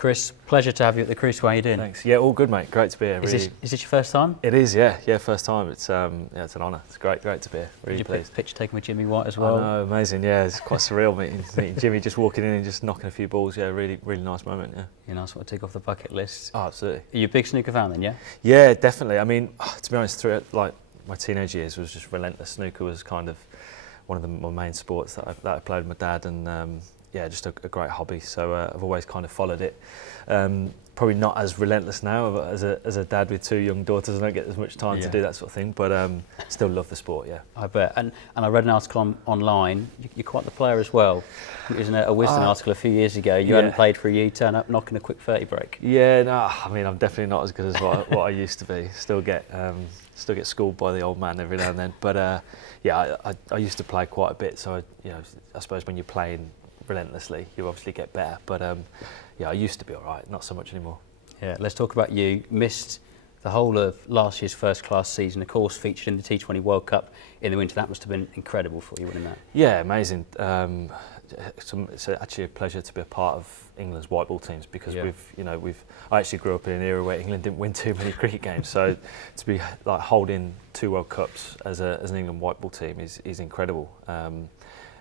Chris, pleasure to have you at the Cruise. How are you doing? Thanks. Yeah, all good, mate. Great to be here. Is this your first time? It is, yeah. Yeah, first time. It's it's an honour. It's great to be here. Really Did you pleased. picture taking with Jimmy White as well? I know, amazing. Yeah, it's quite surreal meeting Jimmy, just walking in and just knocking a few balls. Yeah, really nice moment. Yeah. You nice one to take off the bucket list. Oh, absolutely. Are you a big snooker fan then? Yeah. Yeah, definitely. I mean, to be honest, through like my teenage years was just relentless. Snooker was kind of one of my main sports that I played with my dad, and yeah, just a great hobby. So I've always kind of followed it. Probably not as relentless now as a dad with two young daughters. I don't get as much time to do that sort of thing, but still love the sport. Yeah, I bet. And I read an article online. You're quite the player as well. It was a Wisden article a few years ago. You hadn't played for a year, turn up knocking a quick 30 break. Yeah, no, I mean I'm definitely not as good as what I used to be. Still get schooled by the old man every now and then. But yeah, I used to play quite a bit. So I suppose when you're playing relentlessly, you obviously get better. But yeah, I used to be all right, not so much anymore. Yeah, let's talk about you. Missed the whole of last year's first class season, of course, featured in the T20 World Cup in the winter. That must have been incredible for you winning that. Yeah, amazing. It's actually a pleasure to be a part of England's white ball teams because I actually grew up in an era where England didn't win too many cricket games. So to be like holding 2 World Cups as an England white ball team is incredible.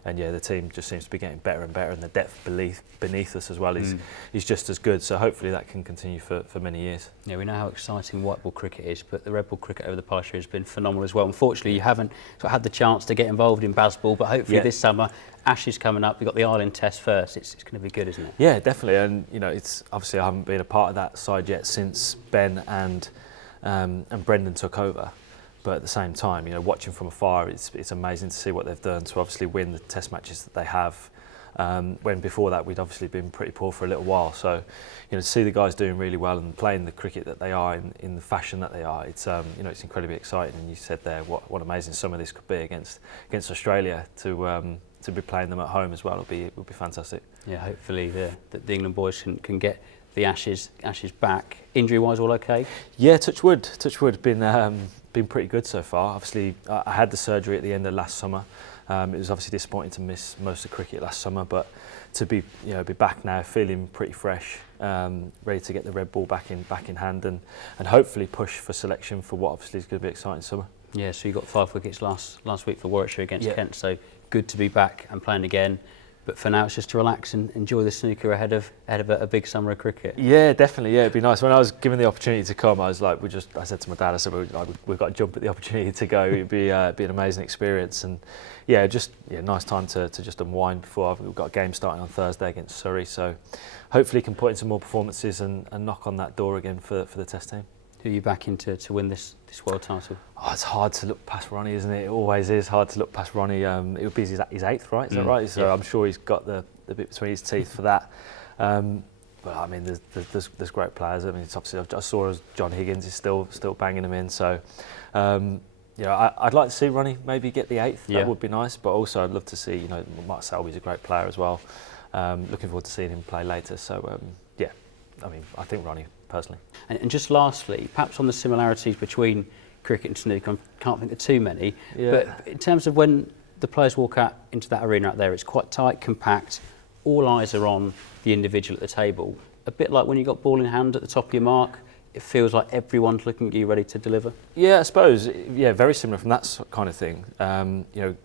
And yeah, the team just seems to be getting better and better, and the depth beneath us as well is just as good. So hopefully that can continue for many years. Yeah, we know how exciting white ball cricket is, but the red ball cricket over the past year has been phenomenal as well. Unfortunately, you haven't sort of had the chance to get involved in BazBall, but hopefully this summer, Ashes coming up. We've got the Ireland Test first. It's going to be good, isn't it? Yeah, definitely. And it's obviously I haven't been a part of that side yet since Ben and Brendan took over. But at the same time, watching from afar, it's amazing to see what they've done to obviously win the Test matches that they have. When before that, we'd obviously been pretty poor for a little while. So, to see the guys doing really well and playing the cricket that they are in the fashion that they are, it's it's incredibly exciting. And you said there what amazing summer this could be against Australia to be playing them at home as well. Would be fantastic. Yeah, hopefully the England boys can get the Ashes back. Injury-wise, all okay? Yeah, touch wood. Been pretty good so far. Obviously, I had the surgery at the end of last summer. It was obviously disappointing to miss most of the cricket last summer, but to be back now, feeling pretty fresh, ready to get the red ball back in hand, and hopefully push for selection for what obviously is going to be an exciting summer. Yeah, so you got 5 wickets last week for Warwickshire against Kent. So good to be back and playing again. But for now, it's just to relax and enjoy the snooker ahead of a big summer of cricket. Yeah, definitely. Yeah, it'd be nice. When I was given the opportunity to come, I was like, I said to my dad, I said, we've got to jump at the opportunity to go. It'd be an amazing experience, and nice time to just unwind before we've got a game starting on Thursday against Surrey. So hopefully, can put in some more performances and knock on that door again for the Test team. Who are you backing to win this world title? Oh, it's hard to look past Ronnie, isn't it? It always is hard to look past Ronnie. It would be his 8th, right? Is that right? So I'm sure he's got the bit between his teeth for that. But I mean, there's great players. I mean, it's obviously I saw as John Higgins is still banging them in. So I'd like to see Ronnie maybe get the 8th. That would be nice. But also I'd love to see Mark Selby's a great player as well. Looking forward to seeing him play later. So I mean, I think Ronnie personally. And just lastly, perhaps on the similarities between cricket and snooker, I can't think of too many, but in terms of when the players walk out into that arena out there, it's quite tight, compact, all eyes are on the individual at the table. A bit like when you got ball in hand at the top of your mark, it feels like everyone's looking at you ready to deliver. Yeah, I suppose, very similar from that kind of thing.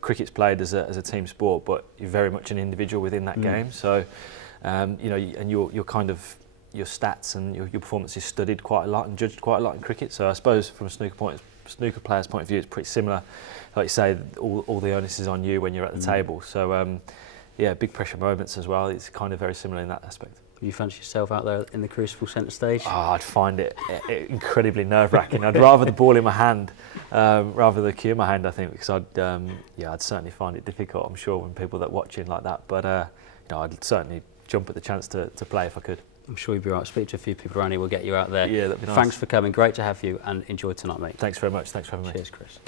Cricket's played as a team sport, but you're very much an individual within that game. So, and you're kind of, your stats and your performance is studied quite a lot and judged quite a lot in cricket. So I suppose from a snooker player's point of view, it's pretty similar. Like you say, all the onus is on you when you're at the table. So big pressure moments as well. It's kind of very similar in that aspect. You fancy yourself out there in the crucible centre stage? Oh, I'd find it incredibly nerve-wracking. I'd rather the ball in my hand, rather the cue in my hand, I think, because I'd certainly find it difficult, I'm sure, when people that watching like that. But I'd certainly jump at the chance to play if I could. I'm sure you'll be right. Speak to a few people around here, we'll get you out there. Yeah, that'd be nice. Thanks for coming. Great to have you, and enjoy tonight, mate. Thanks very much. Thanks for having me. Cheers, Chris.